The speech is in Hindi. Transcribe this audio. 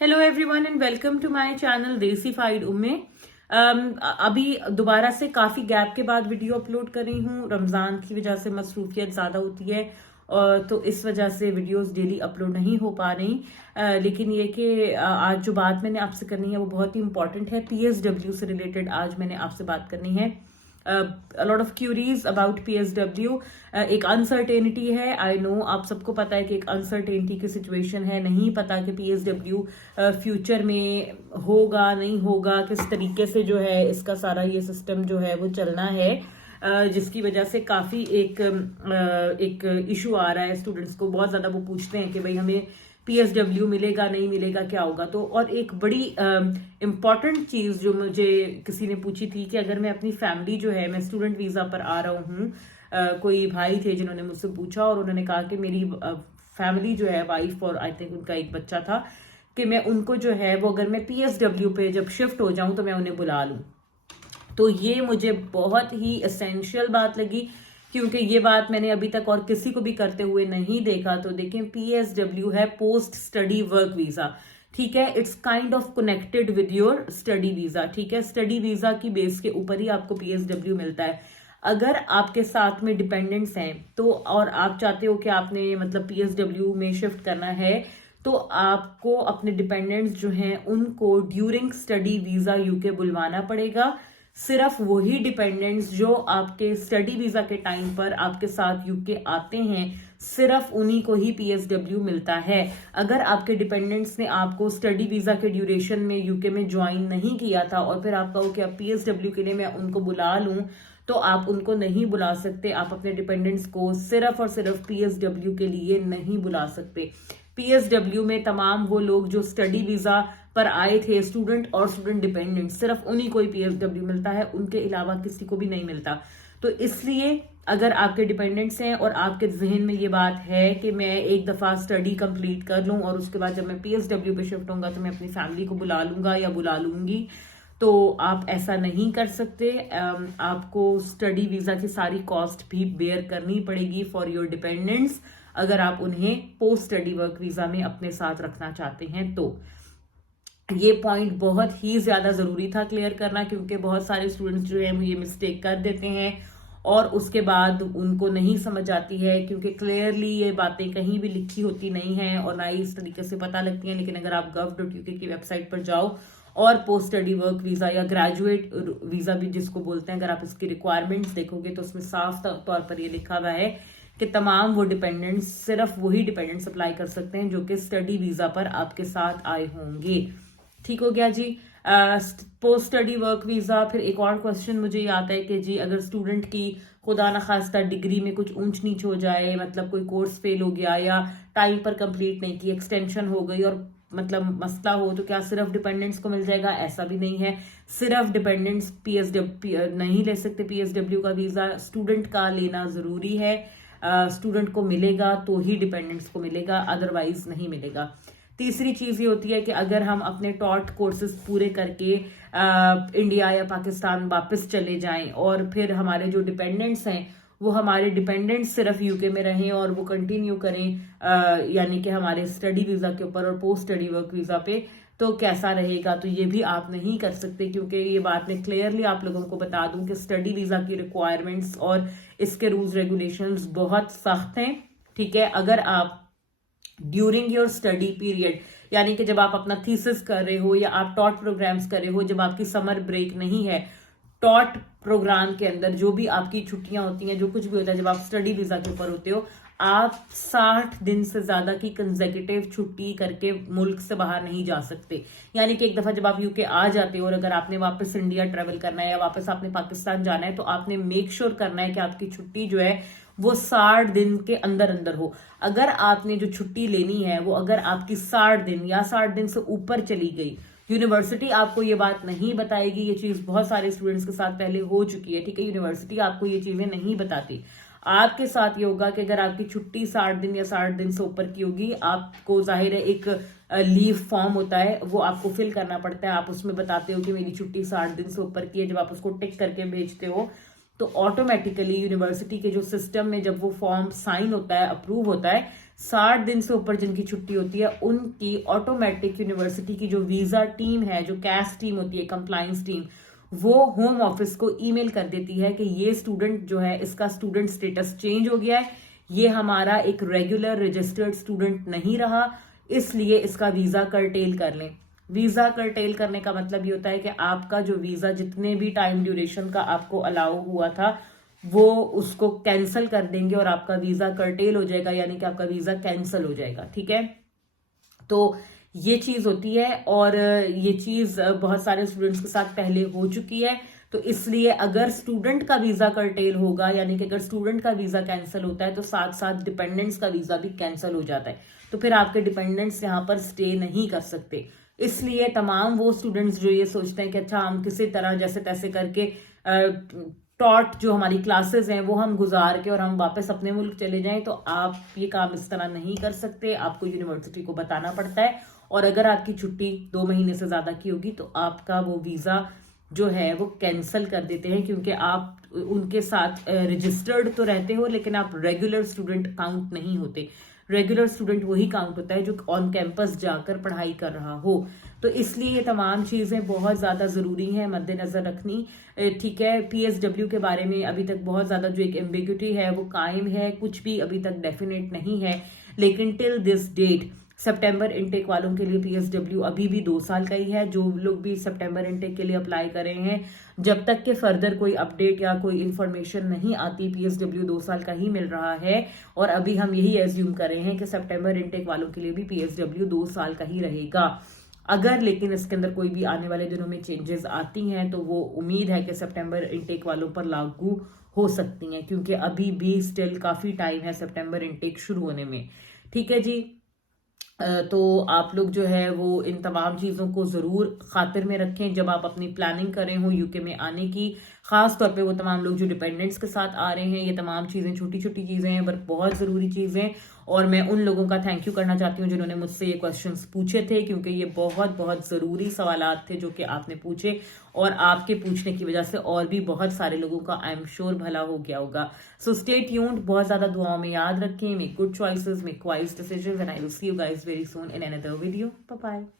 Hello everyone and welcome to my channel Desified उम्मे। अभी दोबारा से काफ़ी गैप के बाद वीडियो अपलोड कर रही हूँ। रमज़ान की वजह से मसरूफियत ज़्यादा होती है और तो इस वजह से वीडियोस डेली अपलोड नहीं हो पा रही। लेकिन ये कि आज जो बात मैंने आपसे करनी है वो बहुत ही इंपॉर्टेंट है। पीएसडब्ल्यू से रिलेटेड आज मैंने आपसे बात करनी है। a lot of queries about PSW। एक अनसर्टेनिटी है। आई नो आप सबको पता है कि एक अनसर्टेनिटी की सिचुएशन है, नहीं पता कि PSW फ्यूचर में होगा नहीं होगा, किस तरीके से जो है इसका सारा ये सिस्टम जो है वो चलना है, जिसकी वजह से काफ़ी एक इशू आ रहा है। स्टूडेंट्स को बहुत ज़्यादा वो पूछते हैं कि भाई हमें PSW मिलेगा नहीं मिलेगा, क्या होगा। तो और एक बड़ी इम्पॉर्टेंट चीज़ जो मुझे किसी ने पूछी थी कि अगर मैं अपनी फैमिली जो है, मैं स्टूडेंट वीज़ा पर आ रहा हूँ, कोई भाई थे जिन्होंने मुझसे पूछा और उन्होंने कहा कि मेरी फैमिली जो है, वाइफ और आई थिंक उनका एक बच्चा था, कि मैं उनको जो है वो अगर मैं PSW पे जब शिफ्ट हो जाऊं तो मैं उन्हें बुला लूं। तो ये मुझे बहुत ही एसेंशियल बात लगी, क्योंकि ये बात मैंने अभी तक और किसी को भी करते हुए नहीं देखा। तो देखें, PSW है पोस्ट स्टडी वर्क वीजा, ठीक है। It's kind of connected with your study visa, ठीक है। स्टडी वीजा की बेस के ऊपर ही आपको PSW मिलता है। अगर आपके साथ में डिपेंडेंट्स हैं तो और आप चाहते हो कि आपने मतलब PSW में शिफ्ट करना है, तो आपको अपने डिपेंडेंट्स जो हैं उनको ड्यूरिंग स्टडी वीजा यूके बुलवाना पड़ेगा। सिर्फ वही डिपेंडेंट्स जो आपके स्टडी वीजा के टाइम पर आपके साथ यूके आते हैं, सिर्फ उन्हीं को ही PSW मिलता है। अगर आपके डिपेंडेंट्स ने आपको स्टडी वीजा के ड्यूरेशन में यूके में ज्वाइन नहीं किया था और फिर आप कहो कि अब PSW के लिए मैं उनको बुला लूं, तो आप उनको नहीं बुला सकते। आप अपने डिपेंडेंट्स को सिर्फ और सिर्फ PSW के लिए नहीं बुला सकते। PSW में तमाम वो लोग जो स्टडी वीजा पर आए थे, स्टूडेंट और स्टूडेंट डिपेंडेंट, सिर्फ उन्हीं को ही PSW मिलता है, उनके अलावा किसी को भी नहीं मिलता। तो इसलिए अगर आपके डिपेंडेंट्स हैं और आपके जहन में ये बात है कि मैं एक दफ़ा स्टडी कंप्लीट कर लूं और उसके बाद जब मैं PSW पे शिफ्ट होऊंगा तो मैं अपनी फैमिली को बुला लूंगा या बुला लूंगी, तो आप ऐसा नहीं कर सकते। आपको स्टडी वीज़ा की सारी कॉस्ट भी बेयर करनी पड़ेगी फॉर योर डिपेंडेंट्स, अगर आप उन्हें पोस्ट स्टडी वर्क वीज़ा में अपने साथ रखना चाहते हैं। तो ये पॉइंट बहुत ही ज़्यादा ज़रूरी था क्लियर करना, क्योंकि बहुत सारे स्टूडेंट्स जो है ये मिस्टेक कर देते हैं और उसके बाद उनको नहीं समझ आती है, क्योंकि क्लियरली ये बातें कहीं भी लिखी होती नहीं हैं और ना ही इस तरीके से पता लगती हैं। लेकिन अगर आप gov.uk की वेबसाइट पर जाओ और पोस्ट स्टडी वर्क वीज़ा या ग्रेजुएट वीज़ा भी जिसको बोलते हैं, अगर आप इसकी रिक्वायरमेंट्स देखोगे तो उसमें साफ तौर पर ये लिखा हुआ है कि तमाम वो डिपेंडेंट्स, सिर्फ वही डिपेंडेंट्स अप्लाई कर सकते हैं जो कि स्टडी वीज़ा पर आपके साथ आए होंगे। ठीक हो गया जी। Post study work visa. फिर एक और क्वेश्चन मुझे ये आता है कि जी अगर स्टूडेंट की खुदा न खास्ता डिग्री में कुछ ऊंच नीच हो जाए, मतलब कोई कोर्स फेल हो गया या टाइम पर कंप्लीट नहीं की, एक्सटेंशन हो गई और मतलब मसला हो, तो क्या सिर्फ डिपेंडेंट्स को मिल जाएगा? ऐसा भी नहीं है। सिर्फ डिपेंडेंट्स PSW नहीं ले सकते PSW का वीज़ा, स्टूडेंट का लेना ज़रूरी है। स्टूडेंट को मिलेगा तो ही डिपेंडेंट्स को मिलेगा, अदरवाइज नहीं मिलेगा। तीसरी चीज़ ये होती है कि अगर हम अपने टॉट कोर्सेज पूरे करके इंडिया या पाकिस्तान वापस चले जाएं और फिर हमारे जो डिपेंडेंट्स हैं वो हमारे डिपेंडेंट्स सिर्फ यूके में रहें और वो कंटिन्यू करें, यानी कि हमारे स्टडी वीज़ा के ऊपर और पोस्ट स्टडी वर्क वीज़ा पे, तो कैसा रहेगा? तो ये भी आप नहीं कर सकते, क्योंकि ये बात मैं क्लियरली आप लोगों को बता दूं कि स्टडी वीज़ा की रिक्वायरमेंट्स और इसके रूल्स रेगुलेशंस बहुत सख्त हैं, ठीक है। अगर आप ड्यूरिंग योर स्टडी पीरियड, यानी कि जब आप अपना थीसिस कर रहे हो या आप टॉट प्रोग्राम्स कर रहे हो, जब आपकी समर ब्रेक नहीं है, टॉट प्रोग्राम के अंदर जो भी आपकी छुट्टियां होती हैं, जो कुछ भी होता है, जब आप स्टडी वीज़ा के ऊपर होते हो, आप 60 दिन से ज़्यादा की कंसेक्यूटिव छुट्टी करके मुल्क से बाहर नहीं जा सकते। यानी कि एक दफ़ा जब आप यूके आ जाते हो और अगर आपने वापस इंडिया ट्रेवल करना है या वापस आपने पाकिस्तान जाना है, तो आपने मेक श्योर करना है कि आपकी छुट्टी जो है वो 60 दिन के अंदर अंदर हो। अगर आपने जो छुट्टी लेनी है वो अगर आपकी 60 दिन या 60 दिन से ऊपर चली गई, यूनिवर्सिटी आपको ये बात नहीं बताएगी। ये चीज़ बहुत सारे स्टूडेंट्स के साथ पहले हो चुकी है, ठीक है। यूनिवर्सिटी आपको ये चीज़ें नहीं बताती। आपके साथ ये होगा कि अगर आपकी छुट्टी 60 दिन या 60 दिन से ऊपर की होगी, आपको जाहिर है एक लीव फॉर्म होता है, वो आपको फिल करना पड़ता है। आप उसमें बताते हो कि मेरी छुट्टी 60 दिन से ऊपर की है। जब आप उसको टिक करके भेजते हो तो ऑटोमेटिकली यूनिवर्सिटी के जो सिस्टम में जब वो फॉर्म साइन होता है, अप्रूव होता है, 60 दिन से ऊपर जिनकी छुट्टी होती है उनकी ऑटोमेटिक यूनिवर्सिटी की जो वीजा टीम है, जो कैश टीम होती है, कंप्लायंस टीम, वो होम ऑफिस को ईमेल कर देती है कि ये स्टूडेंट जो है इसका स्टूडेंट स्टेटस चेंज हो गया है, ये हमारा एक रेगुलर रजिस्टर्ड स्टूडेंट नहीं रहा, इसलिए इसका वीजा कर्टेल कर लें। वीजा कर्टेल करने का मतलब ये होता है कि आपका जो वीजा जितने भी टाइम ड्यूरेशन का आपको अलाउ हुआ था वो उसको कैंसिल कर देंगे और आपका वीजा कर्टेल हो जाएगा, यानी कि आपका वीजा कैंसिल हो जाएगा। ठीक है, तो ये चीज होती है और ये चीज बहुत सारे स्टूडेंट्स के साथ पहले हो चुकी है। तो इसलिए अगर स्टूडेंट का वीजा कर्टेल होगा, यानी कि अगर स्टूडेंट का वीजा कैंसिल होता है तो साथ साथ डिपेंडेंट्स का वीजा भी कैंसिल हो जाता है, तो फिर आपके डिपेंडेंट्स यहाँ पर स्टे नहीं कर सकते। इसलिए तमाम वो स्टूडेंट्स जो ये सोचते हैं कि अच्छा हम किसी तरह जैसे तैसे करके टॉट जो हमारी क्लासेस हैं वो हम गुजार के और हम वापस अपने मुल्क चले जाएं, तो आप ये काम इस तरह नहीं कर सकते। आपको यूनिवर्सिटी को बताना पड़ता है और अगर आपकी छुट्टी 2 महीने से ज्यादा की होगी तो आपका वो वीजा जो है वो कैंसिल कर देते हैं, क्योंकि आप उनके साथ रजिस्टर्ड तो रहते हो लेकिन आप रेगुलर स्टूडेंट काउंट नहीं होते। रेगुलर स्टूडेंट वही काउंट होता है जो ऑन कैंपस जाकर पढ़ाई कर रहा हो। तो इसलिए ये तमाम चीजें बहुत ज्यादा जरूरी हैं मद्देनजर रखनी। ठीक है, पीएसडब्ल्यू के बारे में अभी तक बहुत ज्यादा जो एक एम्बिग्यूटी है वो कायम है, कुछ भी अभी तक डेफिनेट नहीं है, लेकिन टिल दिस डेट सितंबर इनटेक वालों के लिए पीएसडब्ल्यू अभी भी 2 साल का ही है। जो लोग भी सितंबर इनटेक के लिए अप्लाई कर रहे हैं, जब तक के फर्दर कोई अपडेट या कोई इन्फॉर्मेशन नहीं आती, पीएसडब्ल्यू 2 साल का ही मिल रहा है। और अभी हम यही एज्यूम कर रहे हैं कि सितंबर इनटेक वालों के लिए भी पीएसडब्ल्यू 2 साल का ही रहेगा। अगर लेकिन इसके अंदर कोई भी आने वाले दिनों में चेंजेस आती हैं तो वो उम्मीद है कि सितंबर इनटेक वालों पर लागू हो सकती हैं, क्योंकि अभी भी स्टिल काफी टाइम है सितंबर इनटेक शुरू होने में। ठीक है जी, तो आप लोग जो है वो इन तमाम चीज़ों को ज़रूर खातिर में रखें जब आप अपनी प्लानिंग कर रहे हो यूके में आने की। ख़ास तौर पे वो तमाम लोग जो डिपेंडेंट्स के साथ आ रहे हैं, ये तमाम चीज़ें छोटी छोटी चीज़ें हैं पर बहुत ज़रूरी चीज़ें। और मैं उन लोगों का थैंक यू करना चाहती हूँ जिन्होंने मुझसे ये क्वेश्चंस पूछे थे, क्योंकि ये बहुत बहुत ज़रूरी सवालात थे जो कि आपने पूछे और आपके पूछने की वजह से और भी बहुत सारे लोगों का आई एम श्योर भला हो गया होगा। सो स्टे ट्यून्ड, बहुत ज़्यादा दुआओं में याद रखें, make good choices, make wise decisions, and I will see you guys very soon in another video. Bye bye.